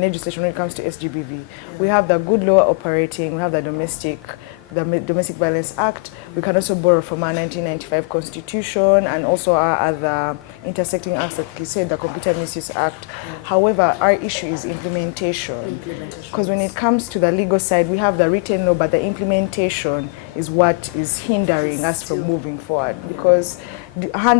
Legislation when it comes to SGBV. We have the good law operating, we have the Domestic Violence Act. We can also borrow from our 1995 Constitution and also our other intersecting acts, like you said, the Computer Misuse Act. However, our issue is implementation. Because when it comes to the legal side, we have the written law, but the implementation is what is hindering us from moving forward. Because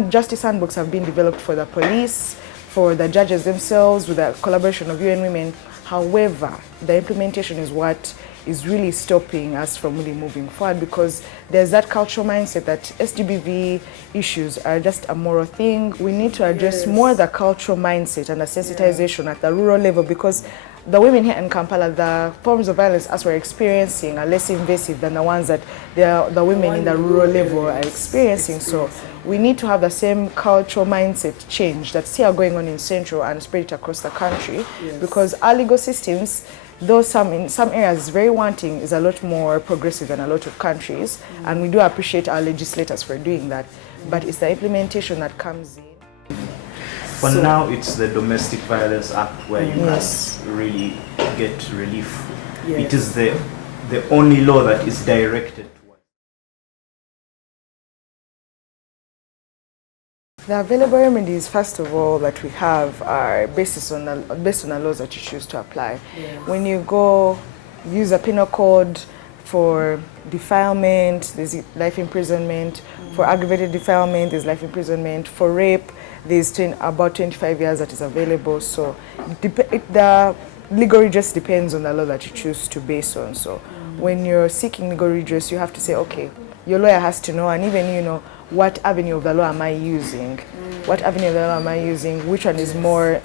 justice handbooks have been developed for the police, for the judges themselves, with the collaboration of UN Women. However, the implementation is what is really stopping us from really moving forward, because there's that cultural mindset that SGBV issues are just a moral thing. We need to address more the cultural mindset and the sensitization at the rural level, because the women here in Kampala, the forms of violence as we're experiencing are less invasive than the ones that the women in the rural level are experiencing. So we need to have the same cultural mindset change that's here going on in Central and spread it across the country, because our legal systems, though in some areas is very wanting, is a lot more progressive than a lot of countries, and we do appreciate our legislators for doing that, but it's the implementation that comes in. For now, it's the Domestic Violence Act where you can really get relief. It is the only law that is directed towards. The available remedies, first of all, that we have are based on the laws that you choose to apply. When you go use a penal code for defilement, there's life imprisonment. For aggravated defilement, there's life imprisonment. For rape, there's about 25 years that is available. So the legal redress depends on the law that you choose to base on. So when you're seeking legal redress, you have to say, okay, your lawyer has to know, and even you know, what avenue of the law am I using? What avenue of the law am I using? Which one is more,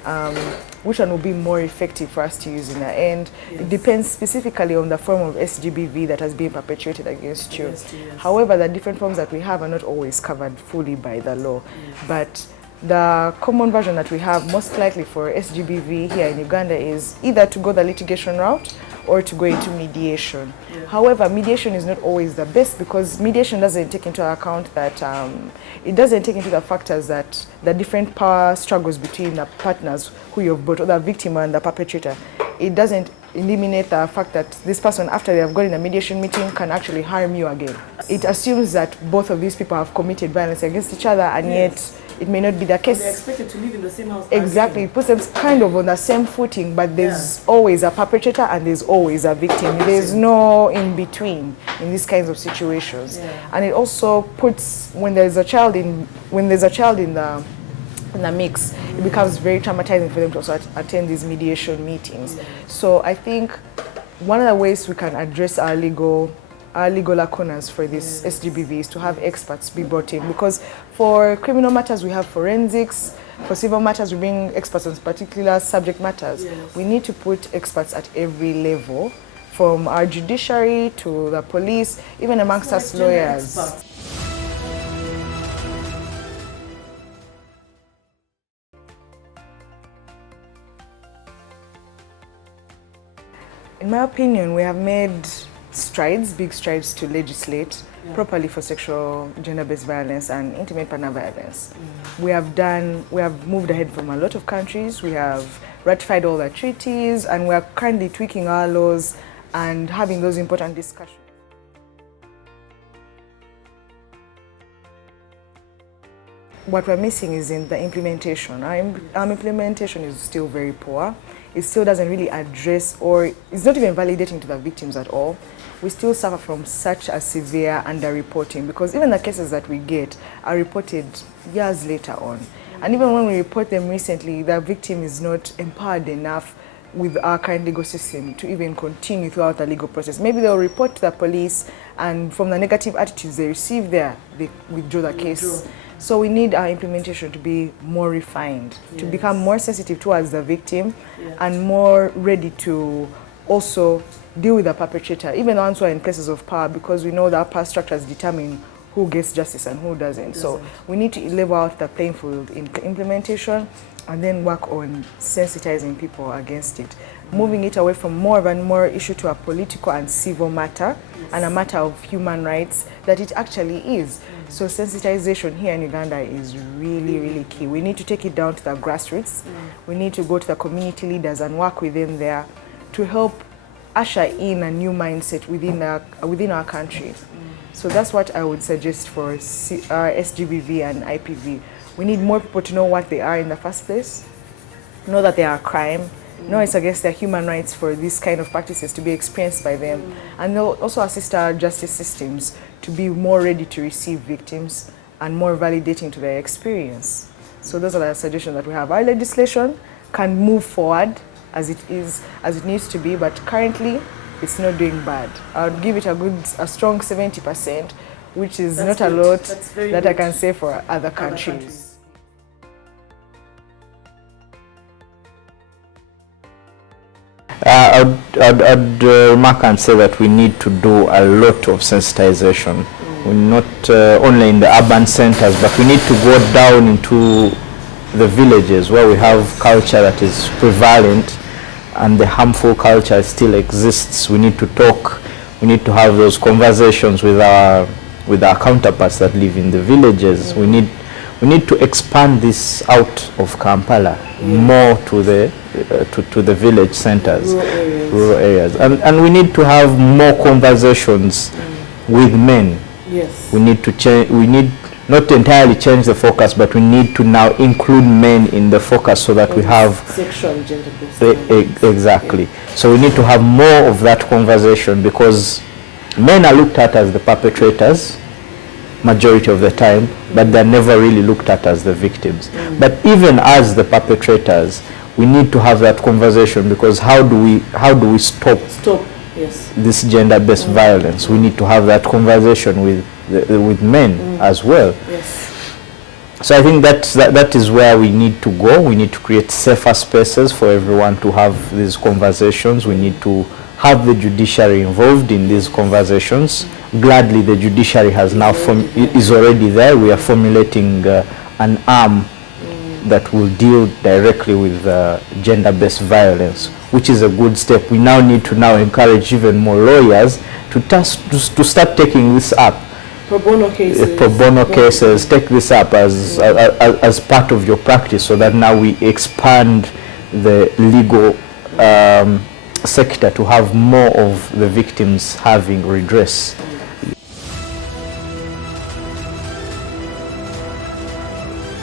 which one will be more effective for us to use in the end? It depends specifically on the form of SGBV that has been perpetuated against you. However, the different forms that we have are not always covered fully by the law. But the common version that we have most likely for SGBV here in Uganda is either to go the litigation route or to go into mediation. However, mediation is not always the best, because mediation doesn't take into account that, it doesn't take into the factors that the different power struggles between the partners who you've brought, or the victim and the perpetrator. It doesn't eliminate the fact that this person, after they have gone in a mediation meeting, can actually harm you again. It assumes that both of these people have committed violence against each other, and yet it may not be the case. They're expected to live in the same house. Exactly. It puts them kind of on the same footing, but there's always a perpetrator and there's always a victim. There's no in between in these kinds of situations. And it also puts, when there's a child in the mix, it becomes very traumatizing for them to also attend these mediation meetings. So I think one of the ways we can address our legal lacunas for this SGBV is to have experts be brought in, because for criminal matters we have forensics, for civil matters we bring experts on particular subject matters. We need to put experts at every level, from our judiciary to the police, even amongst us lawyers. In my opinion, we have made big strides to legislate properly for sexual gender-based violence and intimate partner violence. We have moved ahead from a lot of countries. We have ratified all the treaties, and we are currently tweaking our laws and having those important discussions. What we're missing is in the implementation. Our implementation is still very poor. It still doesn't really address, or it's not even validating to the victims at all. We still suffer from such a severe underreporting, because even the cases that we get are reported years later on. And even when we report them recently, the victim is not empowered enough with our current legal system to even continue throughout the legal process. Maybe they'll report to the police, and from the negative attitudes they receive there, they withdraw the case. So we need our implementation to be more refined, to become more sensitive towards the victim, and more ready to also deal with the perpetrator, even the ones who are in places of power, because we know that power structures determine who gets justice and who doesn't. So we need to level out the playing field in implementation, and then work on sensitizing people against it, moving it away from more and more issue to a political and civil matter, and a matter of human rights that it actually is. So sensitization here in Uganda is really, really key. We need to take it down to the grassroots. We need to go to the community leaders and work within there to help usher in a new mindset within our country. So that's what I would suggest for SGBV and IPV. We need more people to know what they are in the first place, know that they are a crime, know it's against their human rights for these kind of practices to be experienced by them, and they'll also assist our justice systems to be more ready to receive victims and more validating to their experience. So those are the suggestions that we have. Our legislation can move forward as it needs to be, but currently it's not doing bad. I would give it a strong 70%, which is not a lot that I can say for other countries. I'd remark and say that we need to do a lot of sensitization. We're not only in the urban centers, but we need to go down into the villages where we have culture that is prevalent and the harmful culture still exists. We need to talk, we need to have those conversations with our counterparts that live in the villages. We need to expand this out of Kampala more to the village centers, rural areas. And we need to have more conversations with men. Yes. We need to change, we need not entirely change the focus, but we need to now include men in the focus so that we have sexual and gender-based exactly. So we need to have more of that conversation, because men are looked at as the perpetrators majority of the time, but they're never really looked at as the victims. But even as the perpetrators, we need to have that conversation, because how do we stop yes, this gender-based violence? We need to have that conversation with men as well. yes. So I think that is where we need to go. We need to create safer spaces for everyone to have these conversations. We need to have the judiciary involved in these conversations. Gladly, the judiciary has now is already there. We are formulating an arm that will deal directly with gender-based violence, which is a good step. We now need to encourage even more lawyers to start taking this up. Pro bono cases. Pro bono cases, take this up as part of your practice, so that now we expand the legal sector to have more of the victims having redress.